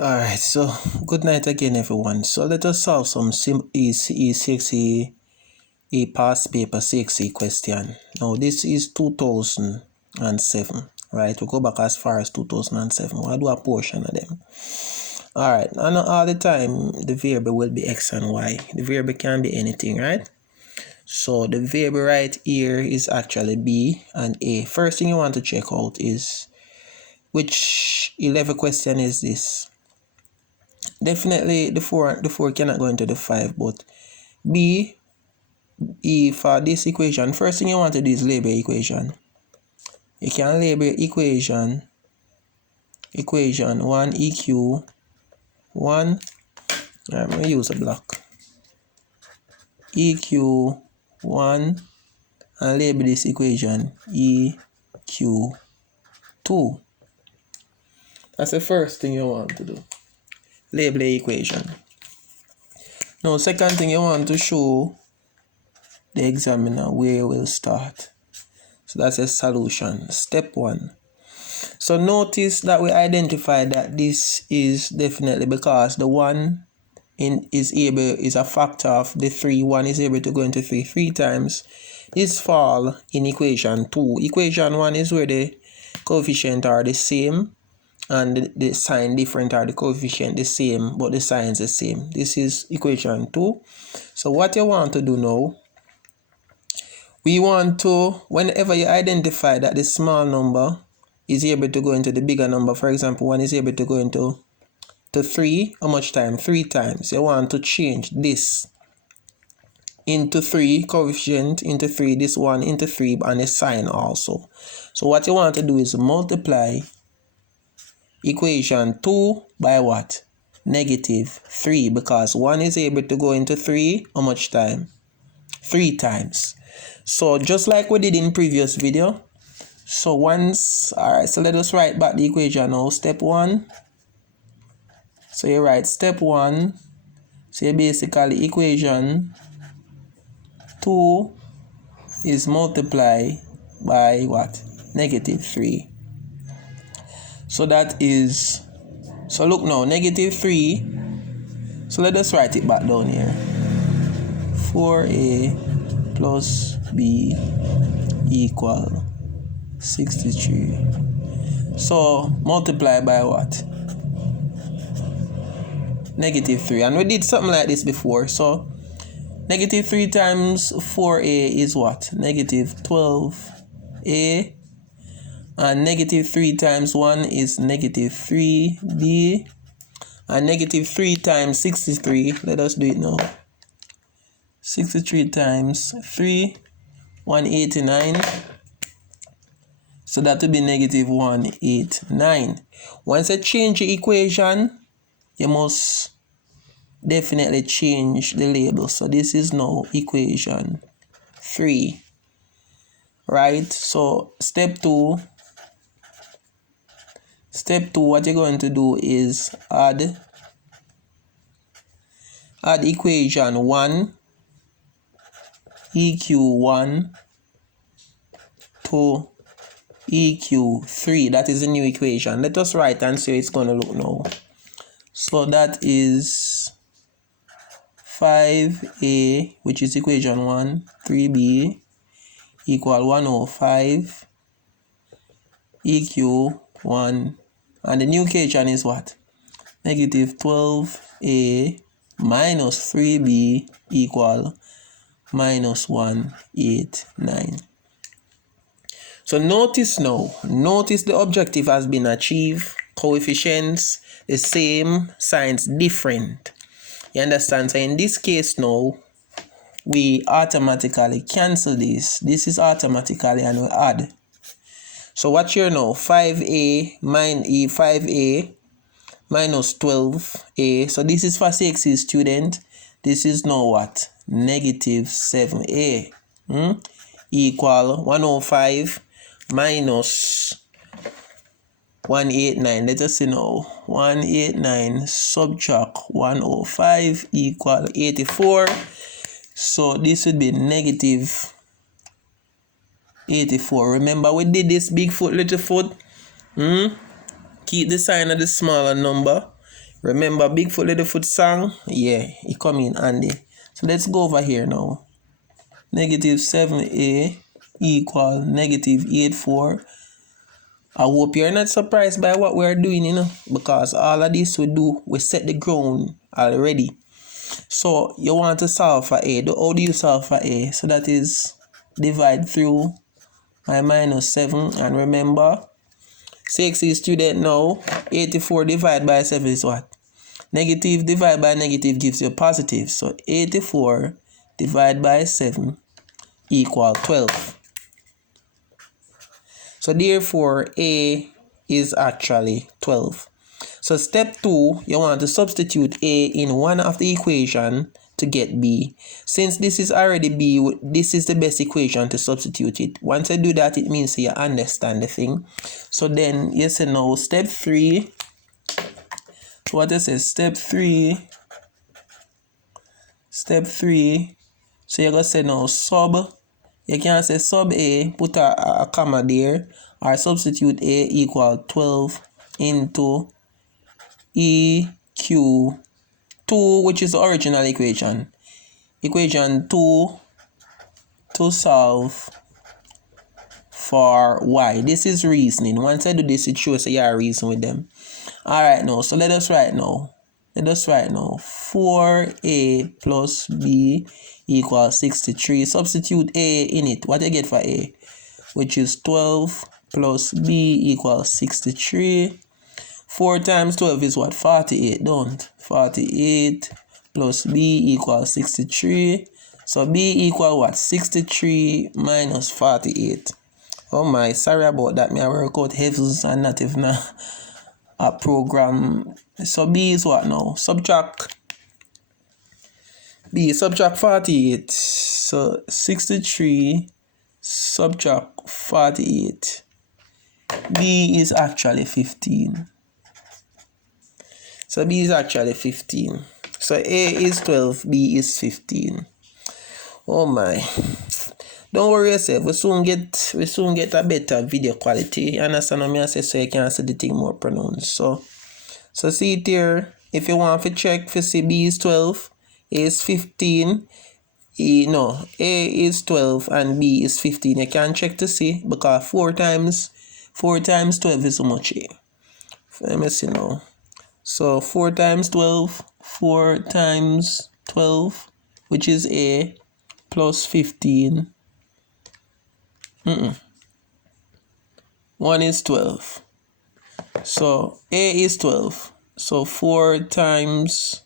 Alright, so good night again, everyone. So let us solve some CXC past paper CXC question. Now this is 2007, right? We go back as far as 2007. We'll do a portion of them. Alright, and all the time the variable will be x and y. The variable can be anything, right? So the variable right here is actually b and a. First thing you want to check out is which 11 question is this? Definitely the 4 cannot go into the 5, but b, e for this equation, first thing you want to do is label equation. You can label equation 1 eq 1. I'm going to use a block. eq 1 and label this equation eq 2. That's the first thing you want to do. Label the equation. Now, second thing you want to show the examiner where we'll start. So that's a solution. Step 1. So notice that we identify that this is definitely because the 1 is a factor of the 3. 1 is able to go into 3 times. This fall in equation 2. Equation 1 is where the coefficient are the same and the sign different, or the coefficient the same but the sign is the same. This is equation 2. So what you want to do now, we want to, whenever you identify that the small number is able to go into the bigger number, for example 1 is able to go into 3, how much time? 3 times. You want to change this into 3, coefficient into 3, this 1 into 3, and the sign also. So what you want to do is multiply equation 2 by what? -3, because 1 is able to go into 3, how much time? 3 times. So just like we did in previous video, so alright, so let us write back the equation now. Step 1. So you write step 1. So you basically equation 2 is multiply by what? -3. So that is, so look now, -3. So let us write it back down here. 4a plus b equal 63. So multiply by what? -3. And we did something like this before. So -3 times 4a is what? -12a. And -3 times 1 is -3b. And -3 times 63, let us do it now. 63 times 3, 189. So that would be -189. Once you change the equation, you must definitely change the label. So this is now equation 3. Right? So step 2, what you're going to do is add equation 1 eq1 to eq3. That is a new equation. Let us write and see how it's going to look now. So that is 5a, which is equation 1, 3b equal 105 eq1, and the new equation is what? -12a minus 3b equal -189. So notice the objective has been achieved. Coefficients the same, signs different. You understand? So in this case now, we automatically cancel this. This is automatically, and we add. So what here now? 5a minus 12a. So this is for CXC student. This is now what? -7a. Equal 105 minus 189. Let us see now. 189 subtract 105 equal 84. So this would be -84. Remember we did this big foot, little foot. Keep the sign of the smaller number. Remember Bigfoot Littlefoot song? Yeah, it come in handy. So let's go over here now. Negative 7a equal negative 84. I hope you're not surprised by what we're doing, you know, because all of this we set the ground already. So you want to solve for a. How do you solve for a? So that is divide through my minus 7. And remember, CXC student now, 84 divided by 7 is what? Negative divided by negative gives you positive. So 84 divided by 7 equal 12. So therefore, A is actually 12. So step 2, you want to substitute A in one of the equation to get B. Since this is already B, this is the best equation to substitute it. Once you do that, it means you understand the thing. So then you say now step 3. So what it says, step 3. So you're going to say now sub. You can say sub A, put a comma there, or substitute A equal 12 into EQ2, which is the original equation. Equation 2 to solve for Y. This is reasoning. Once I do this, it shows that you are reasoning with them. Alright now, so let us write now. 4A plus B equals 63. Substitute A in it. What you get for A? Which is 12 plus B equals 63. 4 times 12 is what? 48, don't? 48 plus B equals 63. So B equal what? 63 minus 48. Oh my, sorry about that. I work out heavens and not even a program. So B is what now? Subtract 48. So 63 subtract 48. B is actually 15. So B is actually 15. So A is 12, B is 15. Oh my. Don't worry yourself, we soon get a better video quality. You understand what I say, so you can see the thing more pronounced. So see it here. If you want to check for see B is 12, A is 15. A is 12 and B is 15. You can check to see, because 4 times 12 is how much A. Let me see now. So 4 times 12, which is A, plus 15. 1 is 12. So A is 12. So 4 times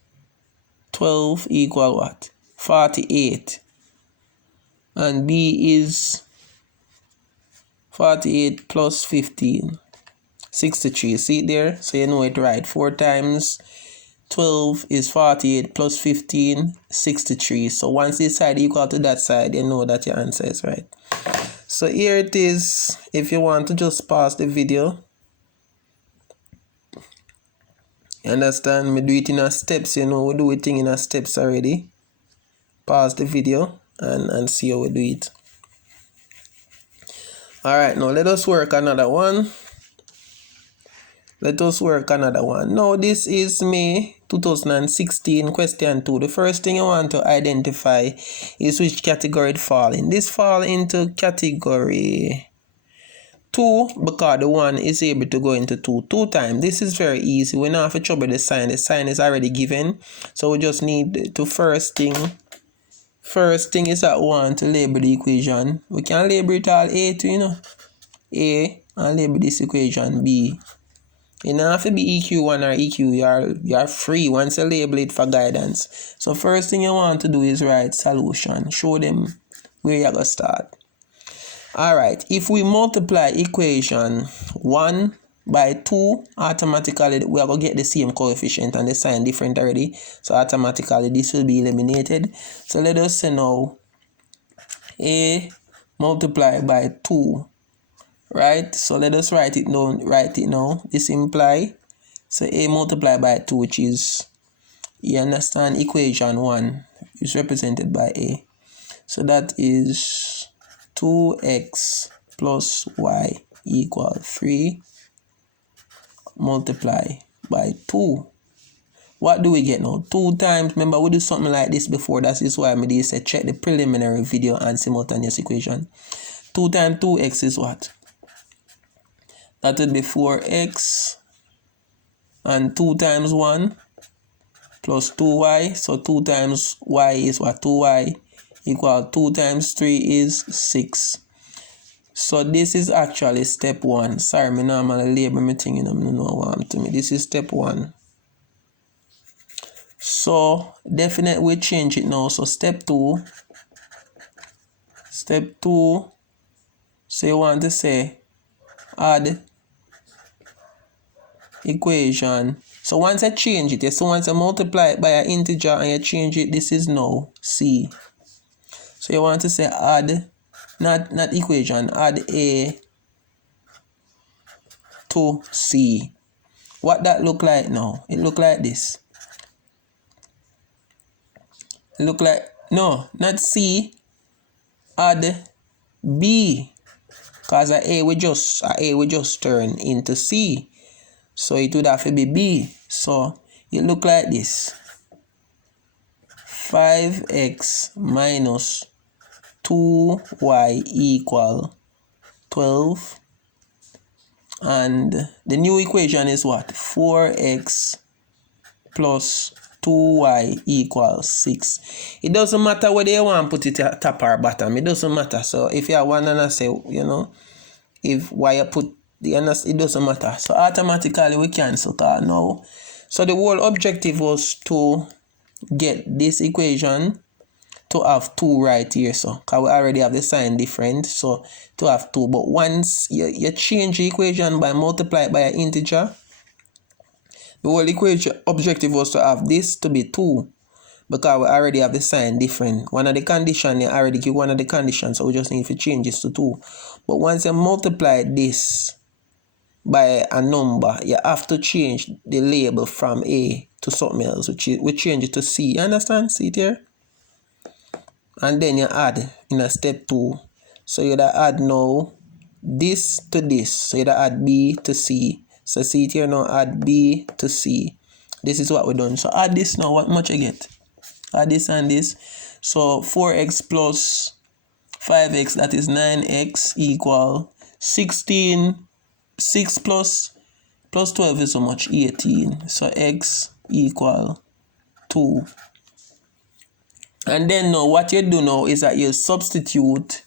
12 equal what? 48. And B is 48 plus 15. 63. See it there? So you know it right. 4 times 12 is 48 plus 15, 63. So once this side equal to that side, you know that your answer is right. So here it is. If you want to just pause the video. You understand? Me do it in a steps, you know. We do it in a steps already. Pause the video and see how we do it. Alright, now let us work another one. Now this is May 2016, question 2. The first thing you want to identify is which category it falls in. This falls into category 2 because the 1 is able to go into 2 times. This is very easy. We don't have to trouble the sign. The sign is already given. So we just need to first thing is that we want to label the equation. We can label it all A too, you know. A, and label this equation B. You don't have to be EQ1 or EQ. You're free once you label it for guidance. So first thing you want to do is write solution. Show them where you're going to start. Alright, if we multiply equation 1 by 2, automatically we are going to get the same coefficient and the sign different already. So automatically this will be eliminated. So let us say now A multiplied by 2. Right, so let us write it now. This imply, so A multiplied by 2, which is, you understand, equation 1 is represented by A. So that is 2x plus y equal 3 multiply by 2. What do we get now? 2 times, remember we do something like this before, that is why I say check the preliminary video and simultaneous equation. 2 times 2x is what? That would be 4x, and 2 times 1 plus 2y, so 2 times y is what? 2y equal 2 times 3 is 6. So this is actually step 1. Sorry, me normally label me thing, you know, me know what I'm to me. This is step 1. So definitely we change it now. So step 2. Step 2. So you want to say add equation. So once I change it, so once I multiply it by an integer and you change it, this is now C. So you want to say add, not equation, add A to C. What that look like now? It look like this. It look like, no, not C, add B. Because A we just turn into C. So it would have to be B. So it look like this. 5x minus 2y equal 12. And the new equation is what? 4x plus 2y equals 6. It doesn't matter whether you want to put it at top or bottom. It doesn't matter. So if you have one and I say, you know, if why you put the other, it doesn't matter. So automatically we cancel now. So the whole objective was to get this equation to have 2 right here. So because we already have the sign different. So to have 2. But once you change the equation by multiply it by an integer, the whole equation objective was to have this to be 2. Because we already have the sign different. One of the conditions, you already give one of the conditions, so we just need to change this to 2. But once you multiply this by a number, you have to change the label from A to something else, which we change it to C. You understand? See it here? And then you add in a step 2. So you add now this to this. So you add B to C. So see it here now, add B to C. This is what we done. So add this now, what much you get? Add this and this. So 4x plus 5x, that is 9x equal 16. 6 plus 12 is how much? 18. So x equal 2. And then now what you do now is that you substitute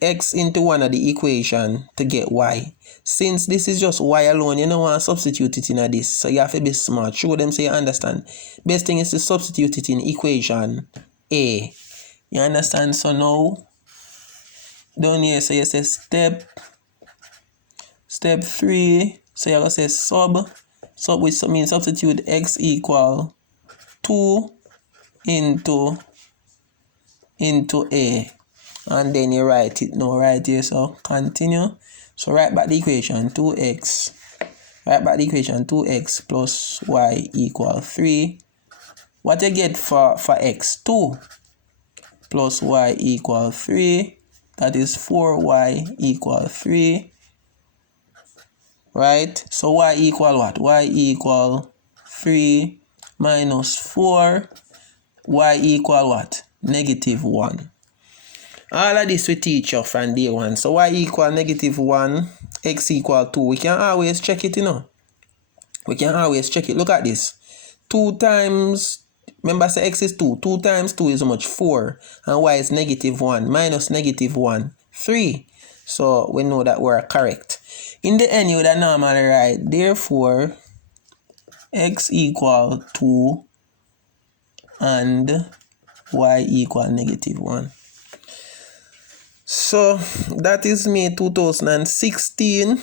x into one of the equation to get y. Since this is just y alone, you don't want to substitute it in this. So you have to be smart. Show them so you understand. Best thing is to substitute it in equation A. You understand? So now, down here, so you say step 3. So you're going to say sub, which means substitute x equal 2 into A. And then you write it now right here. So continue. So write back the equation 2x. Write back the equation 2x plus y equal 3. What you get for x? 2 plus y equal 3. That is 4y equal 3. Right? So y equal what? Y equal 3 minus 4. Y equal what? Negative 1. All of this we teach you from day 1. So y equal negative 1, x equal 2. We can always check it, you know. We can always check it. Look at this. 2 times, remember say x is 2. 2 times 2 is how much? 4. And y is negative 1 minus negative 1, 3. So we know that we're correct. In the end, you would normally write, therefore, x equal 2 and y equal negative 1. So that is May 2016.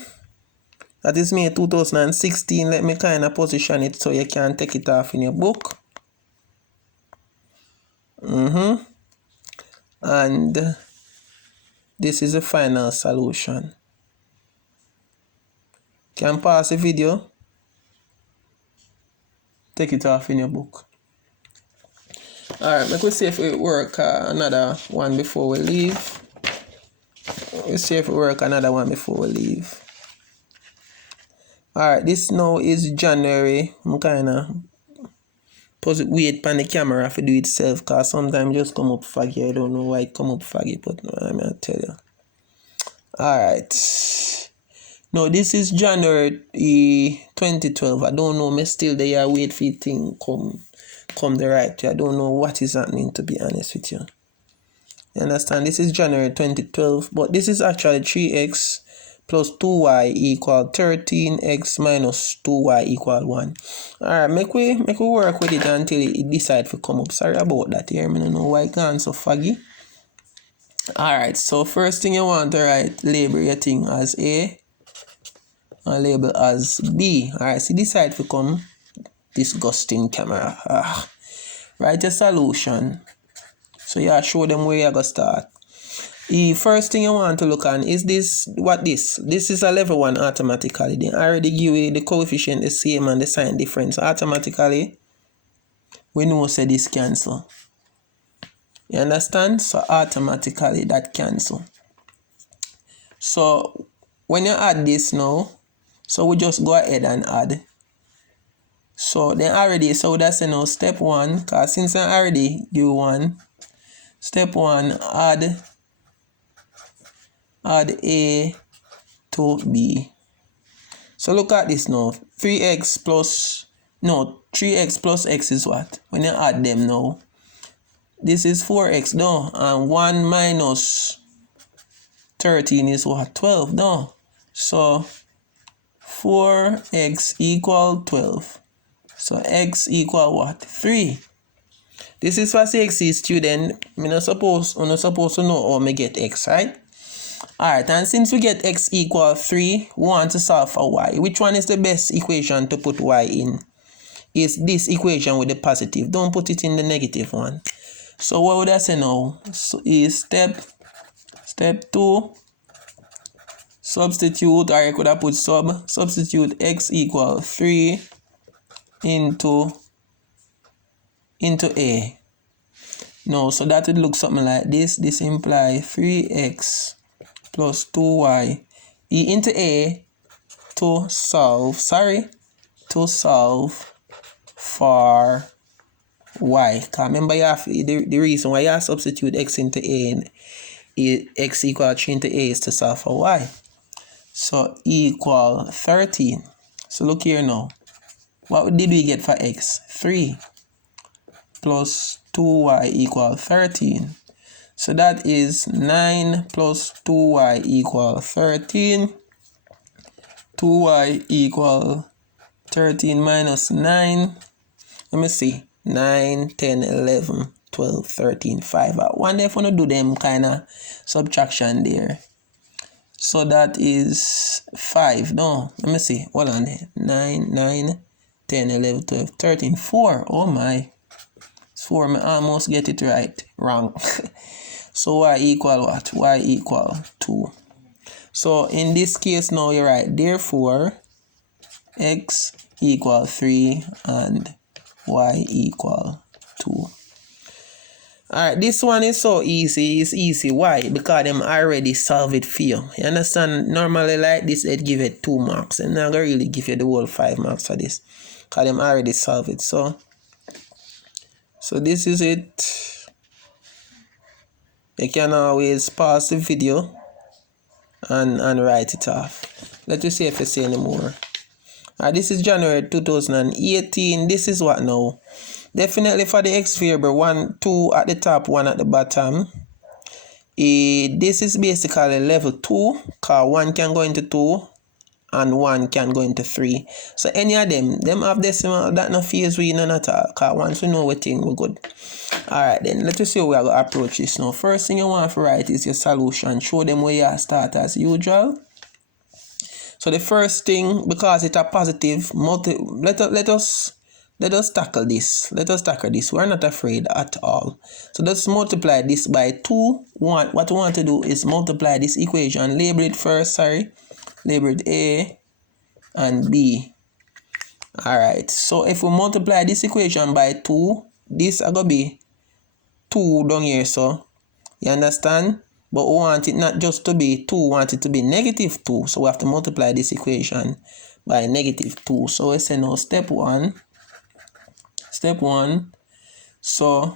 That is May 2016. Let me kind of position it so you can take it off in your book. And this is the final solution. Can pause the video. Take it off in your book. Alright, let me see if it work another one before we leave. Let's see if it work another one before we leave. Alright, this now is January. I'm kinda wait on the camera to do it itself, cause sometimes just come up foggy. I don't know why it come up foggy, but no, I'm gonna tell you. Alright. Now this is January 2012. I don't know, me still there wait for thing come the right way. I don't know what is happening, to be honest with you. You understand? This is January 2012, but this is actually 3x plus 2y equal 13x minus 2y equal 1. Alright, make we work with it until it decide to come up. Sorry about that here. I don't know why it gone so foggy. Alright, so first thing you want to write, label your thing as A and label as B. Alright, see this side to come disgusting camera. Write a solution. So you show them where you're going to start. The first thing you want to look on is this. What this? This is a level 1 automatically. They already give you the coefficient the same and the sign difference. Automatically, we know say this cancel. You understand? So automatically that cancel. So when you add this now, so we just go ahead and add. So then already, so that's now step 1, because since I already do 1, step 1, add A to B. So look at this now. 3x plus x is what? When you add them now, this is 4x no, and 1 minus 13 is what? 12 no. So 4x equal 12. So x equal what? 3. This is for CXC student. I'm not supposed to know how me get x, right? Alright, and since we get x equal 3, we want to solve for y. Which one is the best equation to put y in? Is this equation with the positive. Don't put it in the negative one. So what would I say now? So is step 2, substitute, or I could have put substitute x equal 3 into A. No, so that would look something like this. This implies 3x plus 2y e into A to solve for y. Because remember, you have the reason why you substitute x into A and x equal 3 into A is to solve for y. So equal 13. So look here now. What did we get for x? 3 plus 2y equal 13. So that is 9 plus 2y equal 13. 2y equal 13 minus 9. Let me see. 9, 10, 11, 12, 13, 5. I wonder if I want to do them kind of subtraction there. So that is 5. No, let me see. Hold on. 9, 10, 11, 12, 13, 4. Oh my. 4. I almost get it right. Wrong. So y equal what? Y equal 2. So in this case now you're right. Therefore, x equal 3 and y equal 2. Alright, this one is so easy. It's easy. Why? Because them already solve it for you. You understand? Normally like this, it give it 2 marks. And now I really give you the whole 5 marks for this. Because them already solve it. So this is it. You can always pause the video and write it off. Let us see if you see any more. This is January 2018. This is what now? Definitely for the x variable, 1, 2 at the top, 1 at the bottom. This is basically level 2, because 1 can go into 2 and 1 can go into 3. So any of them have decimal, that no phase we none at all, because once we know what thing we're good. Alright, then let us see how we are going to approach this now. First thing you want to write is your solution. Show them where you start as usual. So the first thing, because it's a positive, let us tackle this. Let us tackle this. We're not afraid at all. So let's multiply this by 2. What we want to do is multiply this equation. Label it first, label it A and B. Alright, so if we multiply this equation by 2, this is going to be 2 down here, so you understand? But we want it not just to be 2, we want it to be negative 2. So we have to multiply this equation by -2. So we say now step one, so